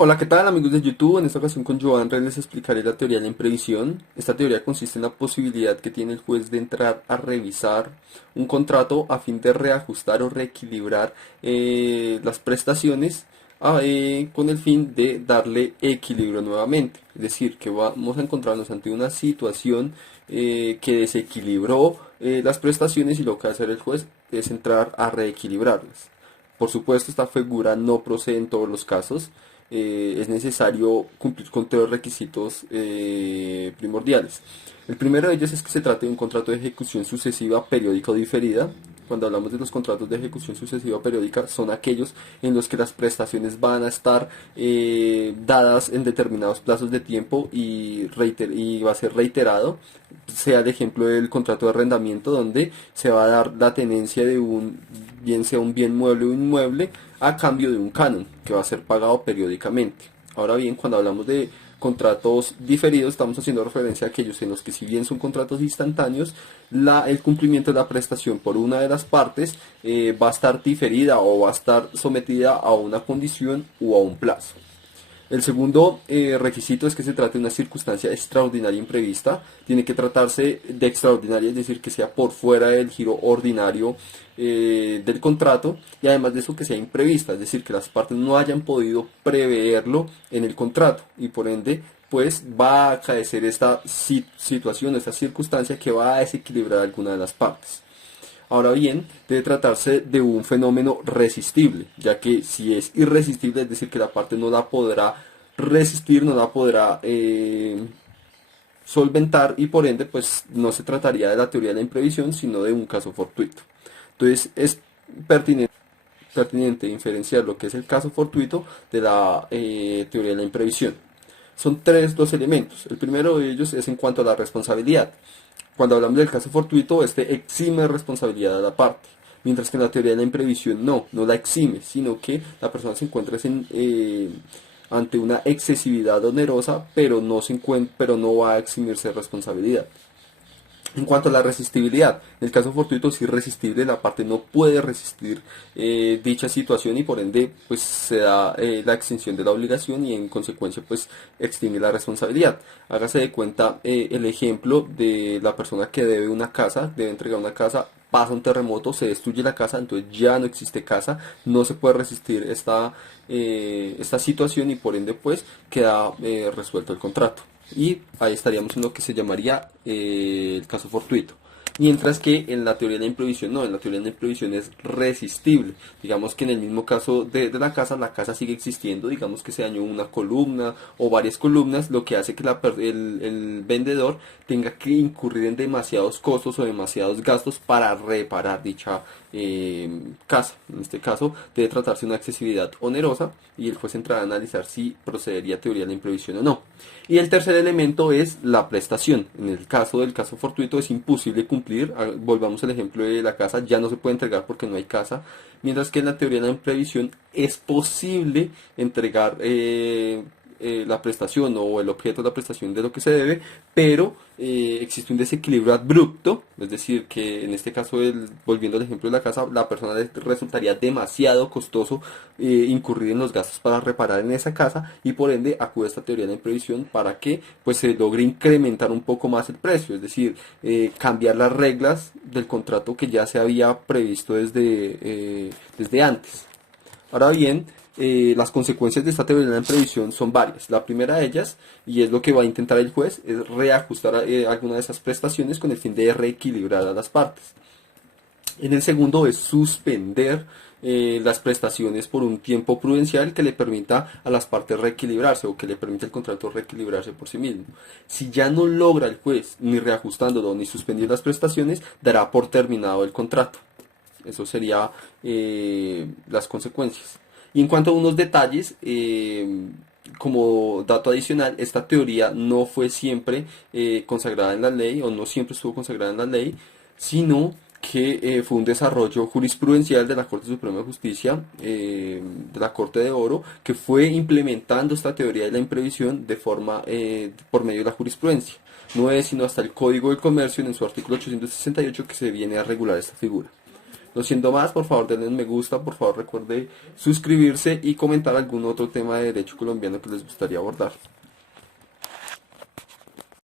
Hola, ¿qué tal amigos de YouTube? En esta ocasión con Joan Ren les explicaré la teoría de la imprevisión. Esta teoría consiste en la posibilidad que tiene el juez de entrar a revisar un contrato a fin de reajustar o reequilibrar las prestaciones con el fin de darle equilibrio nuevamente. Es decir, que vamos a encontrarnos ante una situación que desequilibró las prestaciones y lo que va a hacer el juez es entrar a reequilibrarlas. Por supuesto, esta figura no procede en todos los casos. Es necesario cumplir con tres requisitos primordiales. El primero de ellos es que se trate de un contrato de ejecución sucesiva, periódica o diferida. Cuando hablamos de los contratos de ejecución sucesiva periódica, son aquellos en los que las prestaciones van a estar dadas en determinados plazos de tiempo y va a ser reiterado, sea el ejemplo del contrato de arrendamiento, donde se va a dar la tenencia de bien sea un bien mueble o inmueble, a cambio de un canon que va a ser pagado periódicamente. Ahora bien, cuando hablamos de contratos diferidos, estamos haciendo referencia a aquellos en los que, si bien son contratos instantáneos, el cumplimiento de la prestación por una de las partes va a estar diferida o va a estar sometida a una condición o a un plazo. El segundo requisito es que se trate de una circunstancia extraordinaria imprevista. Tiene que tratarse de extraordinaria, es decir, que sea por fuera del giro ordinario del contrato, y además de eso que sea imprevista, es decir, que las partes no hayan podido preverlo en el contrato y por ende pues va a acaecer esta situación, esta circunstancia que va a desequilibrar alguna de las partes. Ahora bien, debe tratarse de un fenómeno resistible, ya que si es irresistible, es decir, que la parte no la podrá resistir, no la podrá solventar, y por ende pues no se trataría de la teoría de la imprevisión, sino de un caso fortuito. Entonces es pertinente diferenciar lo que es el caso fortuito de la teoría de la imprevisión. Son tres los elementos. El primero de ellos es en cuanto a la responsabilidad. Cuando hablamos del caso fortuito, este exime de responsabilidad a la parte, mientras que en la teoría de la imprevisión no la exime, sino que la persona se encuentra ante una excesividad onerosa, pero pero no va a eximirse de responsabilidad. En cuanto a la resistibilidad, en el caso fortuito es irresistible, la parte no puede resistir dicha situación y por ende pues se da la extinción de la obligación y en consecuencia pues extingue la responsabilidad. Hágase de cuenta el ejemplo de la persona que debe una casa, debe entregar una casa, pasa un terremoto, se destruye la casa, entonces ya no existe casa, no se puede resistir esta situación y por ende pues queda resuelto el contrato. Y ahí estaríamos en lo que se llamaría el caso fortuito. Mientras que en la teoría de la imprevisión en la teoría de la imprevisión es resistible. Digamos que en el mismo caso de la casa sigue existiendo, digamos que se dañó una columna o varias columnas, lo que hace que el vendedor tenga que incurrir en demasiados costos o demasiados gastos para reparar dicha casa. En este caso debe tratarse de una accesibilidad onerosa y el juez entrará a analizar si procedería teoría de la imprevisión o no. Y el tercer elemento es la prestación. En el caso del caso fortuito es imposible cumplir. Volvamos al ejemplo de la casa, ya no se puede entregar porque no hay casa. Mientras que en la teoría de la imprevisión es posible entregar la prestación o el objeto de la prestación de lo que se debe, pero existe un desequilibrio abrupto, es decir, que en este caso, volviendo al ejemplo de la casa, la persona le resultaría demasiado costoso incurrir en los gastos para reparar en esa casa y por ende acude a esta teoría de la imprevisión para que pues se logre incrementar un poco más el precio, es decir, cambiar las reglas del contrato que ya se había previsto desde antes. Ahora bien, las consecuencias de esta teoría de la imprevisión son varias. La primera de ellas, y es lo que va a intentar el juez, es reajustar alguna de esas prestaciones con el fin de reequilibrar a las partes. En el segundo es suspender las prestaciones por un tiempo prudencial que le permita a las partes reequilibrarse o que le permita al contrato reequilibrarse por sí mismo. Si ya no logra el juez ni reajustándolo ni suspendir las prestaciones, dará por terminado el contrato. Eso sería las consecuencias. Y en cuanto a unos detalles, como dato adicional, esta teoría no fue siempre consagrada en la ley o no siempre estuvo consagrada en la ley, sino que fue un desarrollo jurisprudencial de la Corte Suprema de Justicia, de la Corte de Oro, que fue implementando esta teoría de la imprevisión por medio de la jurisprudencia. No es sino hasta el Código de Comercio, en su artículo 868, que se viene a regular esta figura. No siendo más, por favor denle me gusta, por favor recuerde suscribirse y comentar algún otro tema de derecho colombiano que les gustaría abordar.